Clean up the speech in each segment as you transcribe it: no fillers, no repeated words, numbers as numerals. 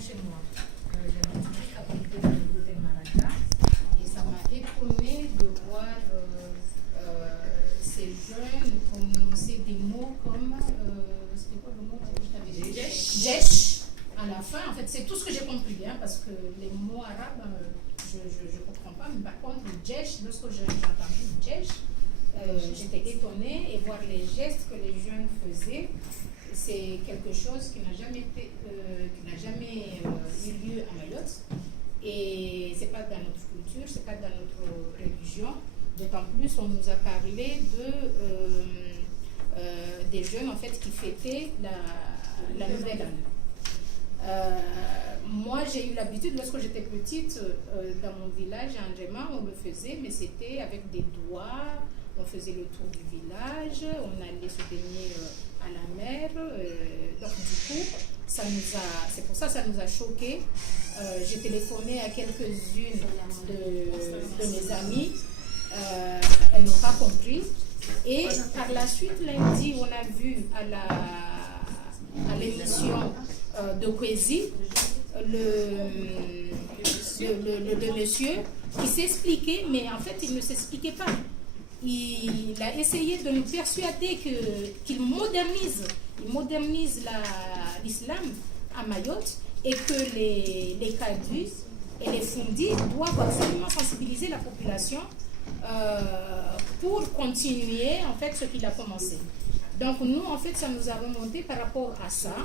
chez moi. J'habite à côté de Maraca et ça m'a étonné de voir ces jeunes prononcer des mots comme c'était quoi le mot que je t'avais dit? Jesh. À la fin, en fait, c'est tout ce que j'ai compris, hein, parce que les mots arabes, je ne comprends pas. Mais par contre, le Jesh, lorsque j'ai entendu Jesh, j'étais étonnée et voir les gestes que les jeunes faisaient, c'est quelque chose qui n'a jamais eu lieu à Mayotte. Et c'est pas dans notre culture, c'est pas dans notre religion. D'autant plus, on nous a parlé des jeunes en fait qui fêtaient la nouvelle année. Moi, j'ai eu l'habitude, lorsque j'étais petite, dans mon village, à Andréma, on le faisait, mais c'était avec des doigts. On faisait le tour du village, on allait se baigner à la mer. Donc, du coup, c'est pour ça que ça nous a choqués. J'ai téléphoné à quelques-unes de mes amies. Elles n'ont pas compris. Et par la suite, lundi, on a vu à l'émission de Kwesi le monsieur qui s'expliquait, mais en fait, il ne s'expliquait pas. Il a essayé de nous persuader qu'il modernise l'islam à Mayotte et que les Kadus et les Fundis doivent absolument sensibiliser la population pour continuer en fait ce qu'il a commencé. Donc nous en fait ça nous a remonté par rapport à ça.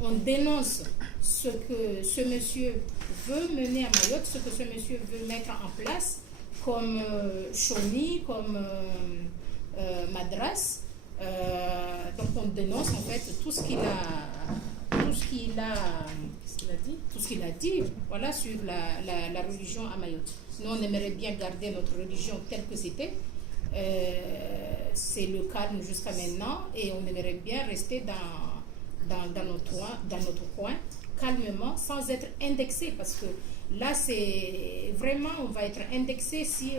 On dénonce ce que ce monsieur veut mener à Mayotte, ce que ce monsieur veut mettre en place comme Choni, comme Madras. Donc on dénonce en fait tout ce qu'il a dit voilà, sur la religion à Mayotte. Nous on aimerait bien garder notre religion telle que c'était. C'est le calme jusqu'à maintenant et on aimerait bien rester dans notre coin calmement sans être indexé, parce que là c'est vraiment, on va être indexé si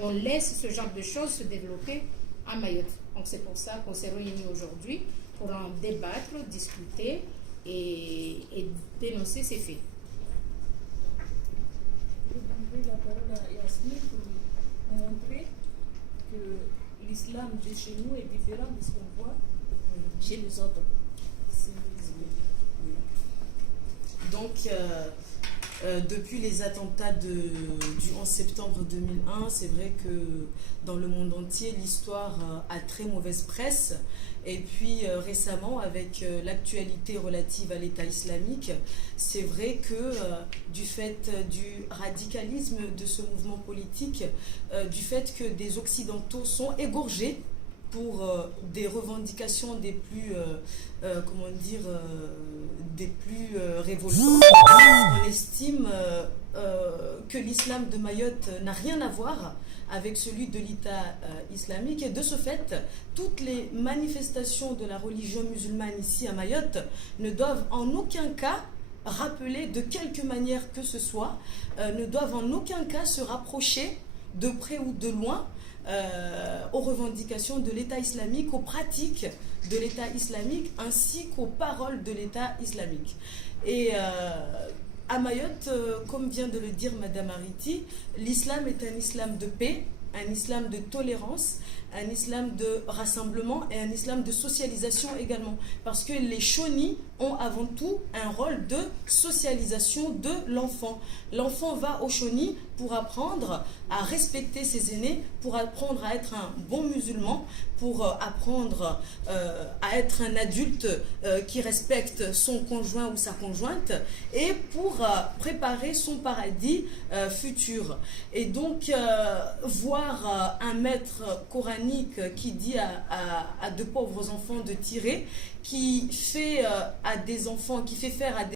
on laisse ce genre de choses se développer à Mayotte. Donc c'est pour ça qu'on s'est réunis aujourd'hui pour en débattre, discuter et dénoncer ces faits. Je donnerai la parole à Yasmine pour montrer que l'islam de chez nous est différent de ce qu'on voit chez les autres. Donc, depuis les attentats du 11 septembre 2001, c'est vrai que dans le monde entier, l'histoire a très mauvaise presse. Et puis récemment, avec l'actualité relative à l'État islamique, c'est vrai que du fait du radicalisme de ce mouvement politique, du fait que des Occidentaux sont égorgés pour des revendications des plus, des plus révoltantes, on estime que l'islam de Mayotte n'a rien à voir avec celui de l'État islamique. Et de ce fait, toutes les manifestations de la religion musulmane ici à Mayotte ne doivent en aucun cas rappeler de quelque manière que ce soit, ne doivent en aucun cas se rapprocher de près ou de loin aux revendications de l'État islamique, aux pratiques de l'État islamique ainsi qu'aux paroles de l'État islamique. Et à Mayotte, comme vient de le dire Madame Ariti, l'islam est un islam de paix, un islam de tolérance, un islam de rassemblement et un islam de socialisation également. Parce que les Choni ont avant tout un rôle de socialisation de l'enfant. L'enfant va au Choni pour apprendre à respecter ses aînés, pour apprendre à être un bon musulman, pour apprendre à être un adulte qui respecte son conjoint ou sa conjointe et pour préparer son paradis futur. Et donc, voir un maître coranique qui dit à de pauvres enfants de tirer, qui fait à des enfants, qui fait faire à des